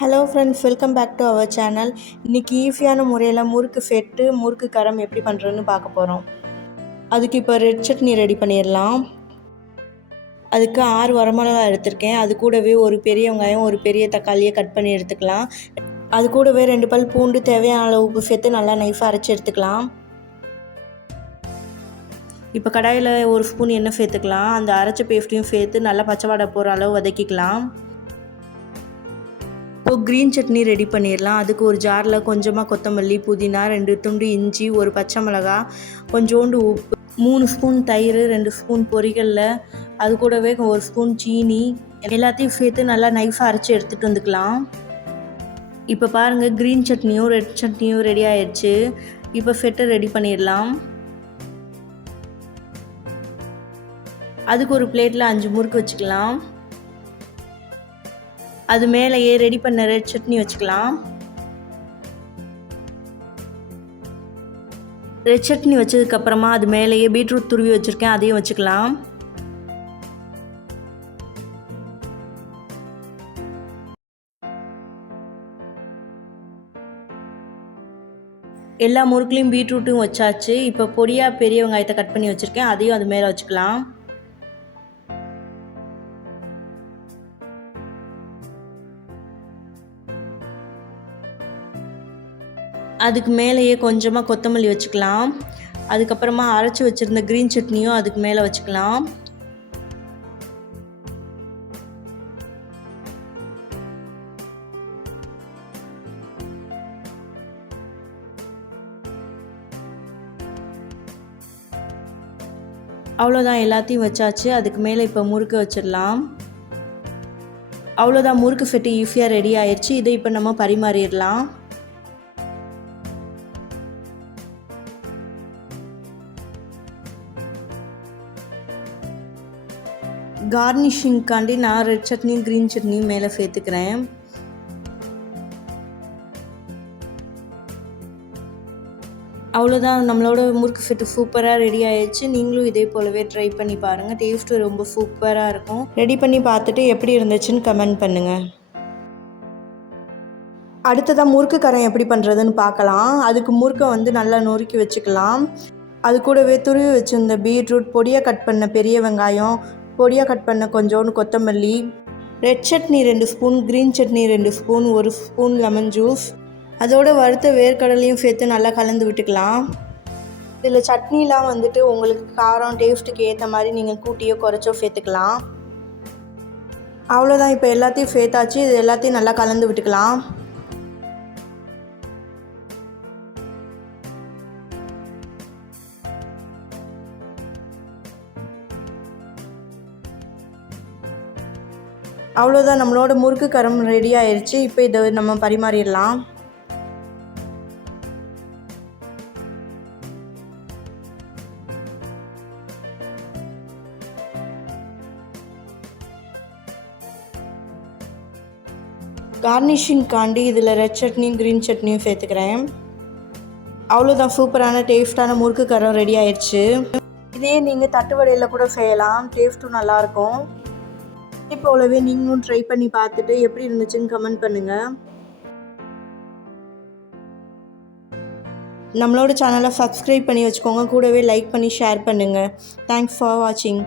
Hello friends, welcome back to our channel. இன்றைக்கி ஈஸியான முறையில் முறுக்கு ஃபெட்டு முறுக்கு கரம் எப்படி பண்ணுறதுன்னு பார்க்க போகிறோம். அதுக்கு இப்போ ரெட் சட்னி ரெடி பண்ணிடலாம். அதுக்கு 6 வரமிளகா எடுத்திருக்கேன். அது கூடவே ஒரு பெரிய வெங்காயம், ஒரு பெரிய தக்காளியை கட் பண்ணி எடுத்துக்கலாம். அது கூடவே 2 பல் பூண்டு தேவையான அளவு உப்பு சேர்த்து நல்லா நைஸாக அரைச்சி எடுத்துக்கலாம். இப்போ கடாயில் 1 ஸ்பூன் எண்ணெய் சேர்த்துக்கலாம். அந்த அரைச்ச பேஸ்ட்டையும் சேர்த்து நல்லா பச்சை வாடை போகிற அளவு வதக்கிக்கலாம். இப்போது க்ரீன் சட்னி ரெடி பண்ணிடலாம். அதுக்கு ஒரு ஜாரில் கொஞ்சமாக கொத்தமல்லி, புதினா, 2 துண்டு இஞ்சி, ஒரு பச்சை மிளகா, கொஞ்சோண்டு உப்பு, 3 ஸ்பூன் தயிர், 2 ஸ்பூன் பொரிகடலை, அது கூடவே 1 ஸ்பூன் சீனி எல்லாத்தையும் சேர்த்து நல்லா நைஸாக அரைச்சி எடுத்துகிட்டு வந்துக்கலாம். இப்போ பாருங்கள், க்ரீன் சட்னியும் ரெட் சட்னியும் ரெடி ஆயிடுச்சு. இப்போ ஃபெட்டை ரெடி பண்ணிடலாம். அதுக்கு ஒரு பிளேட்டில் 5 முறுக்கு வச்சுக்கலாம். அது மேலேயே ரெடி பண்ண ரெட் சட்னி வச்சுக்கலாம். ரெட் சட்னி வச்சதுக்கப்புறமா அது மேலேயே பீட்ரூட் துருவி வச்சுருக்கேன், அதையும் வச்சுக்கலாம். எல்லா முறுக்குலையும் பீட்ரூட்டும் வச்சாச்சு. இப்போ பொடியாக பெரிய வெங்காயத்தை கட் பண்ணி வச்சுருக்கேன், அதையும் அது மேலே வச்சுக்கலாம். அதுக்கு மேலேயே கொஞ்சமாக கொத்தமல்லி வச்சுக்கலாம். அதுக்கப்புறமா அரைச்சி வச்சுருந்த க்ரீன் சட்னியும் அதுக்கு மேலே வச்சுக்கலாம். அவ்வளோதான், எல்லாத்தையும் வச்சாச்சு. அதுக்கு மேலே இப்போ முறுக்கு வச்சிடலாம். அவ்வளோதான், முறுக்கு ஃபெட்டு ஈஸியாக ரெடி ஆயிடுச்சு. இதை இப்போ நம்ம பரிமாறிடலாம். கார்னிஷிங்காண்டி நான் ரெட் சட்னியும் க்ரீன் சட்னியும் மேலே சேர்த்துக்கிறேன். அவ்வளோதான், நம்மளோட முறுக்கு ஃபெட்டு சூப்பராக ரெடி ஆயிடுச்சு. நீங்களும் இதே போலவே ட்ரை பண்ணி பாருங்கள். டேஸ்ட்டு ரொம்ப சூப்பராக இருக்கும். ரெடி பண்ணி பார்த்துட்டு எப்படி இருந்துச்சுன்னு கமெண்ட் பண்ணுங்கள். அடுத்ததாக முறுக்கு கரம் எப்படி பண்ணுறதுன்னு பார்க்கலாம். அதுக்கு முறுக்கை நல்லா நொறுக்கி வச்சுக்கலாம். அது கூடவே துருவி வச்சுருந்த பீட்ரூட், பொடியாக கட் பண்ண பெரிய வெங்காயம், பொடியாக கட் பண்ண கொஞ்சோண்டு கொத்தமல்லி, red chutney 2 spoon, green chutney 2 spoon, 1 spoon lemon juice, அதோட வறுத்த வேர்க்கடலையும் சேர்த்து நல்லா கலந்து விட்டுக்கலாம். இதில் சட்னிலாம் உங்களுக்கு காரம் டேஸ்ட்டுக்கு ஏற்ற மாதிரி நீங்கள் கூட்டியோ குறைச்சோ சேர்த்துக்கலாம். அவ்வளோதான், இப்போ எல்லாத்தையும் சேர்த்தாச்சு. இது எல்லாத்தையும் நல்லா கலந்து விட்டுக்கலாம். அவ்வளோதான், நம்மளோட முறுக்கு கரம் ரெடி ஆயிடுச்சு. இப்போ இதை நம்ம பரிமாறிடலாம். கார்னிஷிங்காண்டி இதில் ரெட் சட்னியும் க்ரீன் சட்னியும் சேர்த்துக்கிறேன். அவ்வளோதான், சூப்பரான டேஸ்ட்டான முறுக்கு கரம் ரெடி ஆயிடுச்சு. இதே நீங்கள் தட்டுவடையில் கூட செய்யலாம், டேஸ்ட்டும் நல்லாயிருக்கும். இதே போலவே நீங்களும் ட்ரை பண்ணி பார்த்துட்டு எப்படி இருந்துச்சுன்னு கமெண்ட் பண்ணுங்கள். நம்மளோட சேனலை சப்ஸ்கிரைப் பண்ணி வச்சுக்கோங்க. கூடவே லைக் பண்ணி ஷேர் பண்ணுங்கள். தேங்க்ஸ் ஃபார் வாட்சிங்.